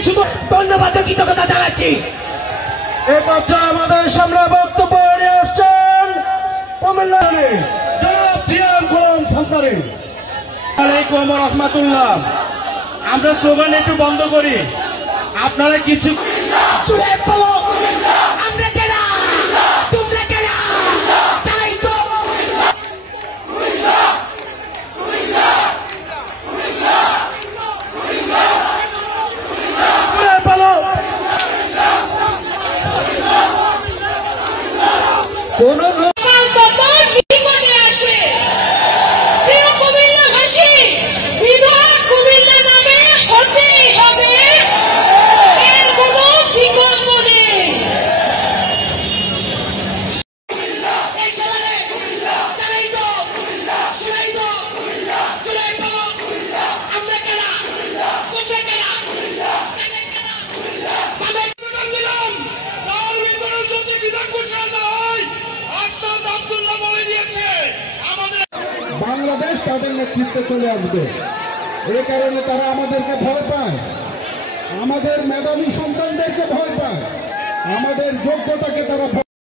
কিছু ধন্যবাদ কৃতজ্ঞতা জানাচ্ছি। এ পর্যায়ে আমাদের সামনে বক্তব্য নিয়ে আসছেন কুমিল্লার জনাব জিয়াম গোলাম সরকারি। আলাইকুম রহমাতুল্লাহ। আমরা স্লোগান একটু বন্ধ করি, আপনারা কিছু কোন বাংলাদেশ তাদের নেতৃত্বে চলে আসবে। এই কারণে তারা আমাদেরকে ভয় পায়, আমাদের মেধাবী সন্তানদেরকে ভয় পায়, আমাদের যোগ্যতাকে তারা